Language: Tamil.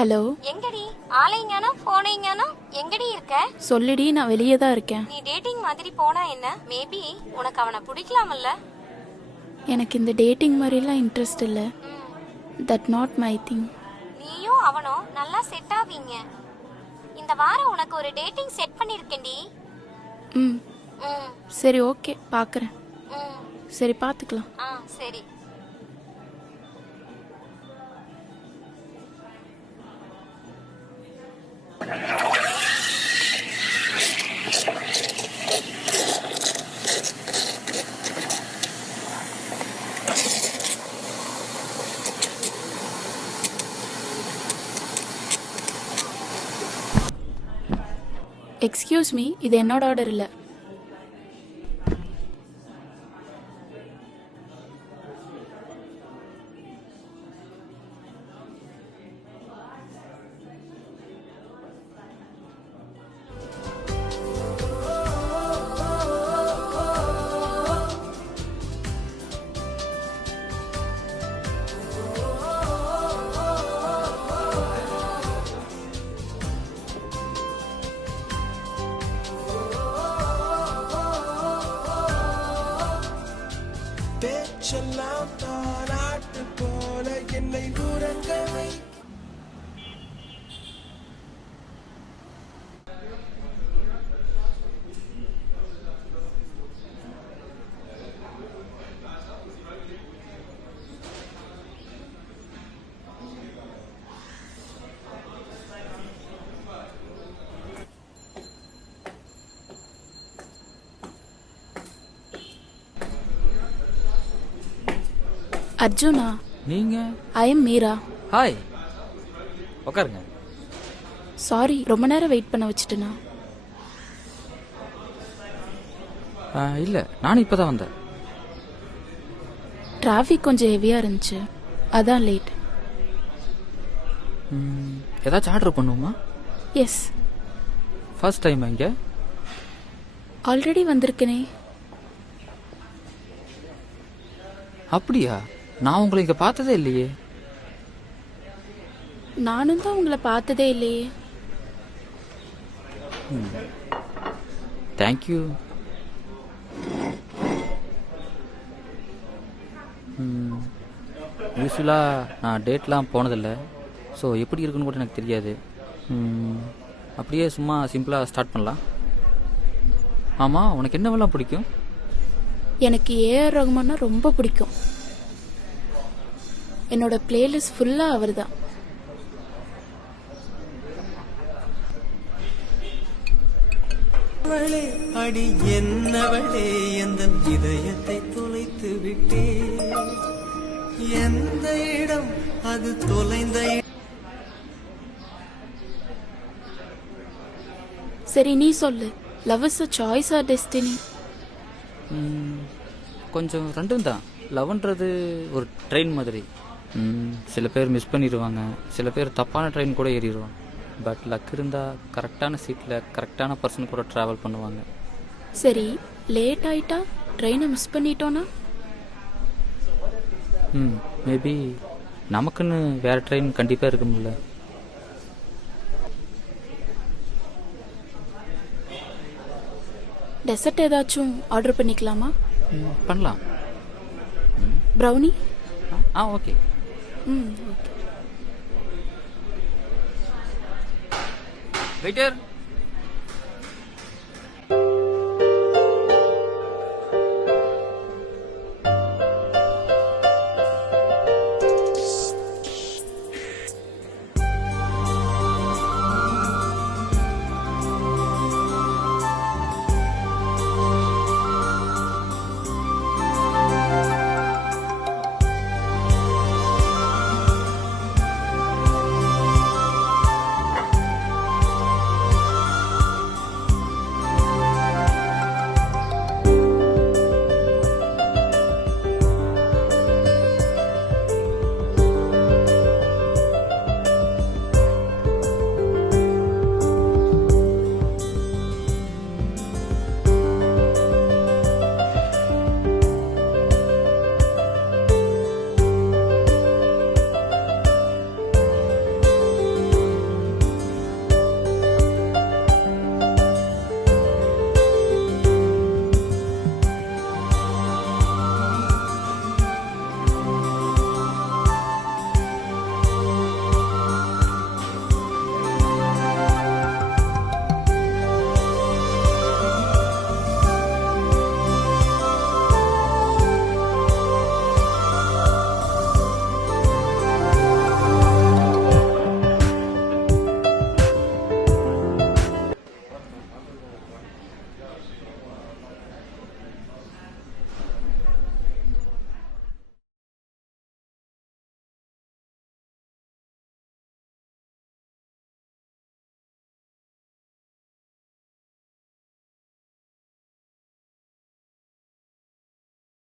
ஹலோ. எங்கடி ஆளைங்கானோ போனீங்கானோ? எங்கடி இருக்க? சொல்லுடி, நான் வெளியே தான் இருக்கேன். நீ டேட்டிங் மாதிரி போனா என்ன? மேபி உனக்கு அவனை பிடிக்கலாம்ல. எனக்கு இந்த டேட்டிங் மாதிரிலாம் இன்ட்ரெஸ்ட் இல்லை. That not my thing. நீயும் அவனும் நல்லா செட் ஆவீங்க. இந்த வாரம் உனக்கு ஒரு டேட்டிங் செட் பண்ணிருக்கேன்டி. ம் சரி, ஓகே, பார்க்குறேன். சரி, பார்த்துக்கலாம். சரி. எக்ஸ்கியூஸ் மீ, இது என்னோட ஆர்டர் இல்லை. பேச்செல்லாம் தாராட்டு போல என்னை உறங்கவை. அர்ஜுனா, நீங்க? I am Meera. ஹாய், உட்காருங்க. சாரி, ரொம்ப நேரம் வெயிட் பண்ண வச்சுட்டேனா? இல்லை, நானும் இப்போ தான் வந்தேன். டிராஃபிக் கொஞ்சம் ஹெவியாக இருந்துச்சு, அதான் லேட். ஏதாச்சும் ஆர்டர் பண்ணுவோமா? எஸ். ஃபர்ஸ்ட் டைம் இங்கே? ஆல்ரெடி வந்திருக்கனே. அப்படியா? நான் உங்களை இங்கே பார்த்ததே இல்லையே. நானும் தான் உங்களை பார்த்ததே இல்லையே. தேங்க்யூ. யூஸ்வலாக நான் டேட்லாம் போனதில்லை, ஸோ எப்படி இருக்குன்னு கூட எனக்கு தெரியாது. அப்படியே சும்மா சிம்பிளாக ஸ்டார்ட் பண்ணலாம். ஆமாம், உனக்கு என்னவெல்லாம் பிடிக்கும்? எனக்கு ஏஆர் ரகுமான்னா ரொம்ப பிடிக்கும். என்னோட பிளேலிஸ்ட் ஃபுல்லாக அவர் தான். அடி என்னவளே, எந்த இதயத்தை தொலைத்து விட்டே. எந்த இடம் அது தொலைந்த. சரி, நீ சொல்லு. Love is a choice or destiny? கொஞ்சம் ரெண்டும் தான். லவ்ன்றது ஒரு ட்ரெயின் மாதிரி. சில பேர் மிஸ் பண்ணிடுவாங்க, சில பேர் தப்பான ட்ரெயின் கூட ஏறிடுவாங்க. பட் லக் இருந்தால் கரெக்டான சீட்டில் கரெக்டான பர்சன் கூட ட்ராவல் பண்ணுவாங்க. சரி, லேட் ஆயிட்டா ட்ரெயினை மிஸ் பண்ணிட்டோன்னா? மேபி நமக்குன்னு வேறு ட்ரெயின் கண்டிப்பாக இருக்கும்ல. டெசர்ட் ஏதாச்சும் ஆர்டர் பண்ணிக்கலாமா? பண்ணலாம். ப்ரௌனி? ஓகே. ஓகே. வெயிட்டர்.